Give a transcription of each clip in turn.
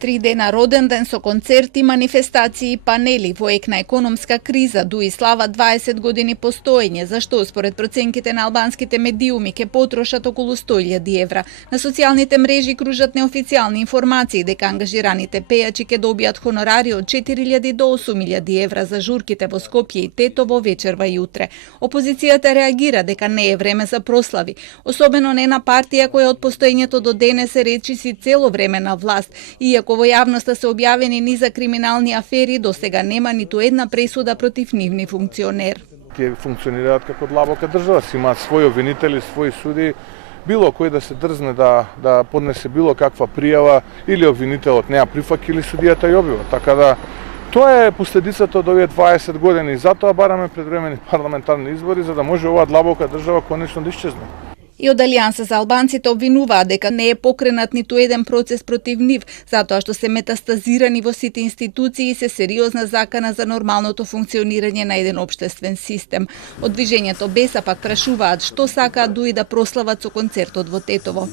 3 дена роден ден со концерти, манифестации и панели во ек на економска криза, Дуи слава 20 години постоење, за што според проценките на албанските медиуми ќе потрошат околу 100.000 евра. На социјалните мрежи кружат неофицијални информации дека ангажираните пејачи ќе добијат хонорари од 4.000 до 8.000 евра за журките во Скопје и Тетово вечерва и утре. Опозицијата реагира дека не е време за прослави, особено не на партија која од постоењето до денес се речиси цело време на власт, иако во јавноста се објавени низа криминални афери, до сега нема ниту една пресуда против нивни функционер. Тие функционираат како длабока држава, си имаат своји обвинители, своји суди, било кој да се дрзне да поднесе било каква пријава или обвинителот не ја прифаќа или судијата ја објава. Така да тоа е последицата од овие 20 години и затоа бараме предвремени парламентарни избори за да може оваа длабока држава конечно да исчезне. И од Алијанса за албанците обвинуваат дека не е покренат ниту еден процес против нив, затоа што се метастазирани во сите институции и се сериозна закана за нормалното функционирање на еден општествен систем. Од движењето Беса пак прашуваат што сакаат Дуи да прослават со концертот во Тетово.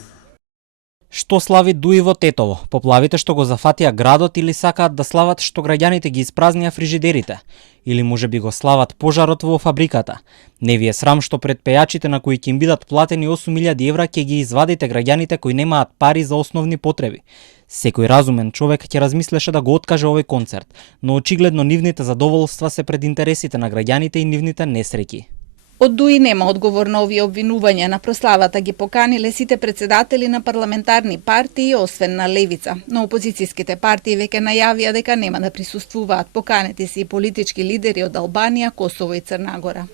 Што слави Дуи во Тетово? Поплавите што го зафатија градот или сакаат да слават што граѓаните ги испразнија фрижидерите? Или можеби го слават пожарот во фабриката? Не ви е срам што пред пејачите на кои ќе им бидат платени 8.000 евра ќе ги извадите граѓаните кои немаат пари за основни потреби? Секој разумен човек ќе размислеше да го откаже овој концерт, но очигледно нивните задоволства се пред интересите на граѓаните и нивните несреќи. Од Дуи нема одговор на овие обвинувања. На прославата ги поканиле сите председатели на парламентарни партии, освен на Левица. Но опозицијските партии веќе најавија дека нема да присуствуваат. Поканети се и политички лидери од Албанија, Косово и Црна Гора.